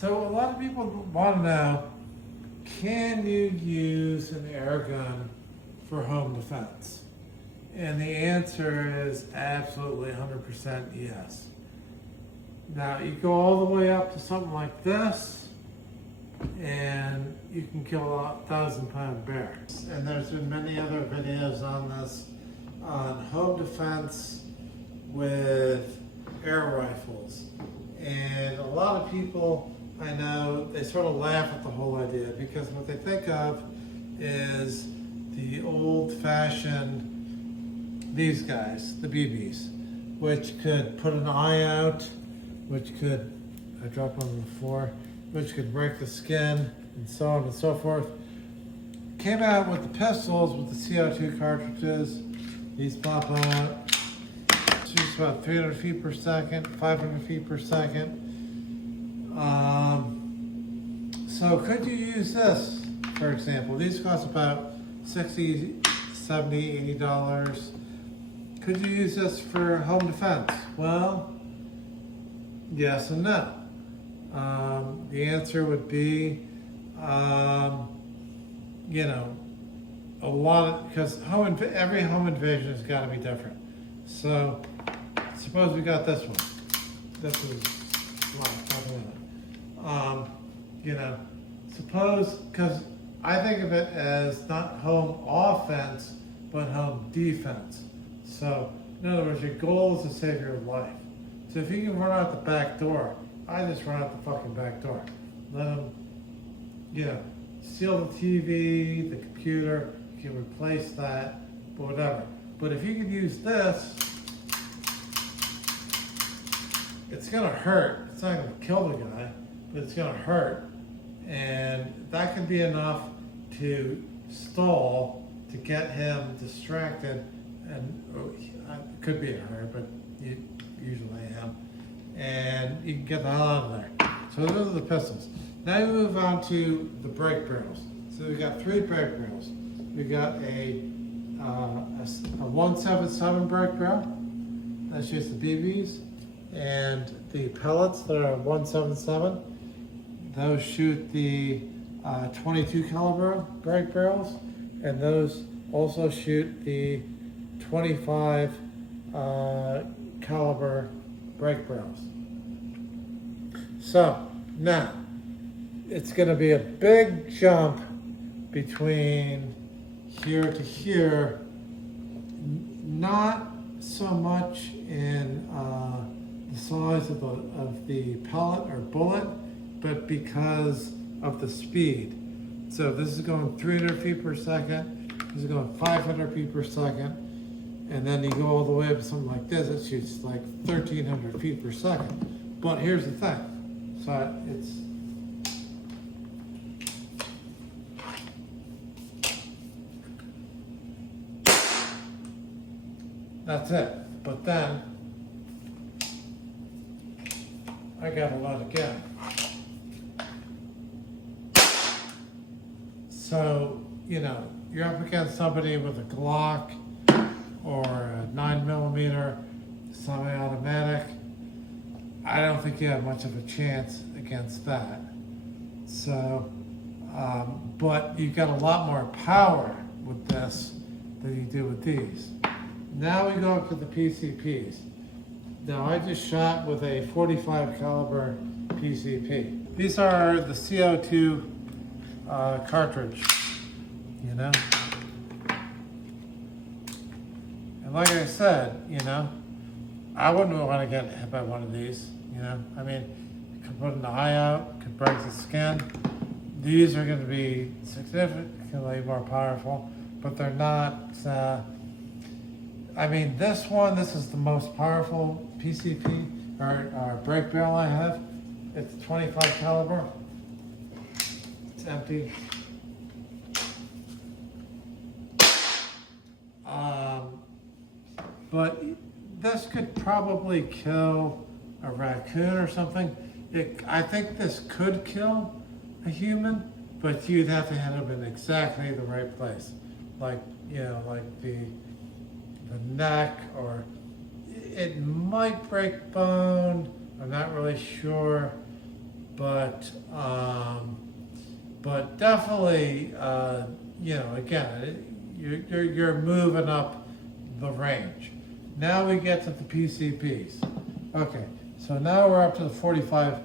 So a lot of people want to know, can you use an air gun for home defense? And the answer is absolutely 100% yes. Now you go all the way up to something like this, and you can kill a 1,000-pound bear. And there's been many other videos on this, on home defense with air rifles. And a lot of people I know, they sort of laugh at the whole idea because what they think of is the old-fashioned, these guys, the BBs, which could put an eye out, which could, I dropped one on the floor, which could break the skin, and so on and so forth. Came out with the pistols with the CO2 cartridges. These pop out. Shoots about 300 feet per second, 500 feet per second. So could you use this, for example? These cost about $60, $70, $80. Could you use this for home defense? Well, yes and no. The answer would be, you know, a lot of, because every home invasion has got to be different. So suppose we got this one. This is you know, suppose, because I think of it as not home offense, but home defense. So, in other words, your goal is to save your life. So if you can run out the back door, I just run out the fucking back door. Let them, you know, steal the TV, the computer, you can replace that, but whatever. But if you can use this, it's gonna hurt. It's not gonna kill the guy, but it's gonna hurt. And that could be enough to stall, to get him distracted, and it could be a her, but you usually am. And you can get the hell out of there. So those are the pistols. Now we move on to the break barrels. So we've got 3 break barrels. We've got a 177 break barrel that shoots the BBs, and the pellets that are 177, those shoot the 22 caliber break barrels, and those also shoot the 25 caliber break barrels. So now it's going to be a big jump between here to here, not so much in the size of the pellet or bullet, but because of the speed. So this is going 300 feet per second, this is going 500 feet per second, and then you go all the way up to something like this, it shoots like 1,300 feet per second. But here's the thing, so that's it. But then, I gotta load again. So, you know, you're up against somebody with a Glock or a 9mm semi-automatic. I don't think you have much of a chance against that. So, but you've got a lot more power with this than you do with these. Now we go up to the PCPs. Now I just shot with a 45 caliber PCP. These are the CO2 cartridge, you know. And like I said, you know, I wouldn't want to get hit by one of these, you know. I mean, it could put an eye out, could break the skin. These are going to be significantly more powerful, but they're not, I mean, this is the most powerful PCP or break barrel I have. It's 25 caliber. It's empty. But this could probably kill a raccoon or something. I think this could kill a human, but you'd have to hit him in exactly the right place. Like, you know, like the neck, or it might break bone. I'm not really sure, but definitely, again, you're moving up the range. Now we get to the PCPs. Okay, so now we're up to the 45.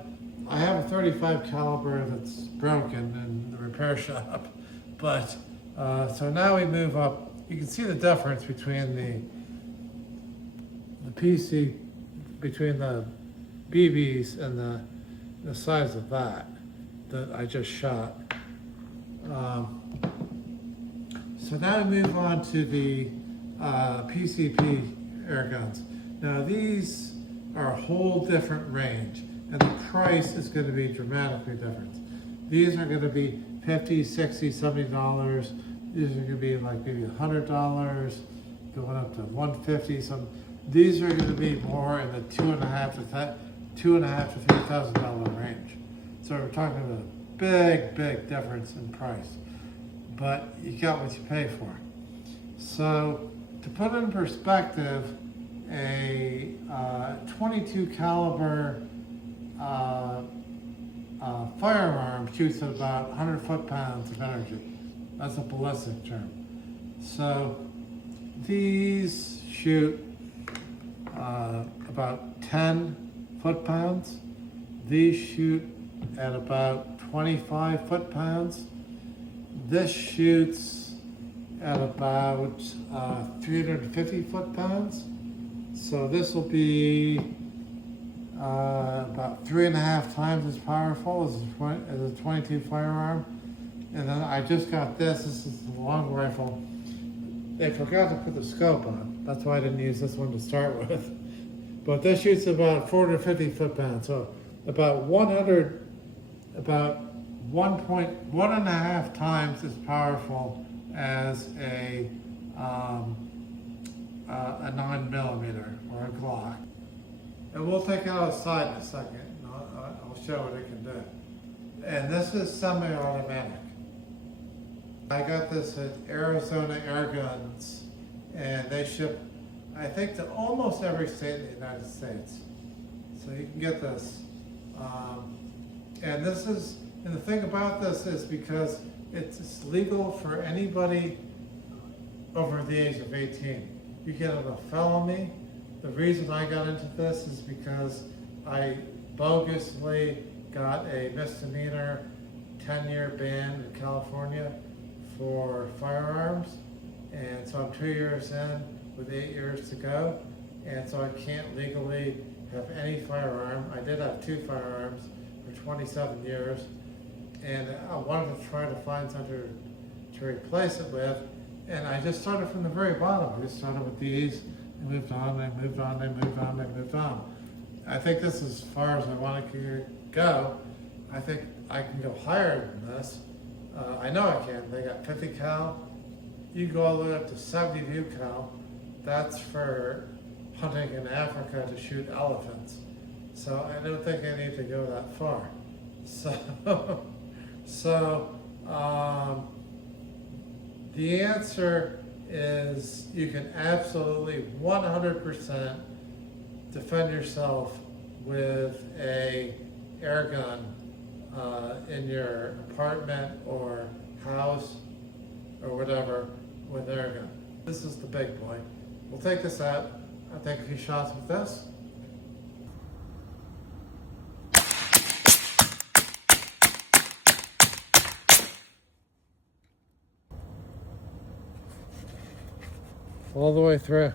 I have a 35 caliber that's broken in the repair shop, but so now we move up. You can see the difference between the PC, between the BBs and the size of that I just shot. So now we move on to the PCP air guns. Now these are a whole different range, and the price is going to be dramatically different. These are going to be $50, $60, $70. These are going to be like maybe $100, going up to $150. Some these are going to be more in the $2,500 to $3,000 range. So we're talking about a big difference in price, but you got what you pay for. So to put it in perspective, a 22 caliber firearm shoots at about 100 foot-pounds of energy. That's a ballistic term. So these shoot about 10 foot-pounds. These shoot at about 25 foot-pounds. This shoots at about 350 foot-pounds. So this will be about 3.5 times as powerful as a 22 firearm. And then I just got this. This is the long rifle. They forgot to put the scope on. That's why I didn't use this one to start with. But this shoots about 450 foot-pounds. So about 1.5 times as powerful as a 9mm or a Glock. And we'll take it outside in a second. And I'll show what it can do. And this is semi-automatic. I got this at Arizona Air Guns, and they ship, I think, to almost every state in the United States. So you can get this. And the thing about this is because it's legal for anybody over the age of 18. You get a felony. The reason I got into this is because I bogusly got a misdemeanor 10-year ban in California for firearms. And so I'm 2 years in with 8 years to go. And so I can't legally have any firearm. I did have 2 firearms for 27 years. And I wanted to try to find something to replace it with. And I just started from the very bottom. I just started with these, and moved on, and moved on, and moved on, and moved on. I think this is as far as I want to go. I think I can go higher than this. I know I can. They got 50 cal. You go all the way up to 72 cal. That's for hunting in Africa to shoot elephants. So I don't think I need to go that far. So the answer is you can absolutely 100% defend yourself with a air gun in your apartment or house or whatever with an air gun. This is the big boy. We'll take this out. I'll take a few shots with this. All the way through.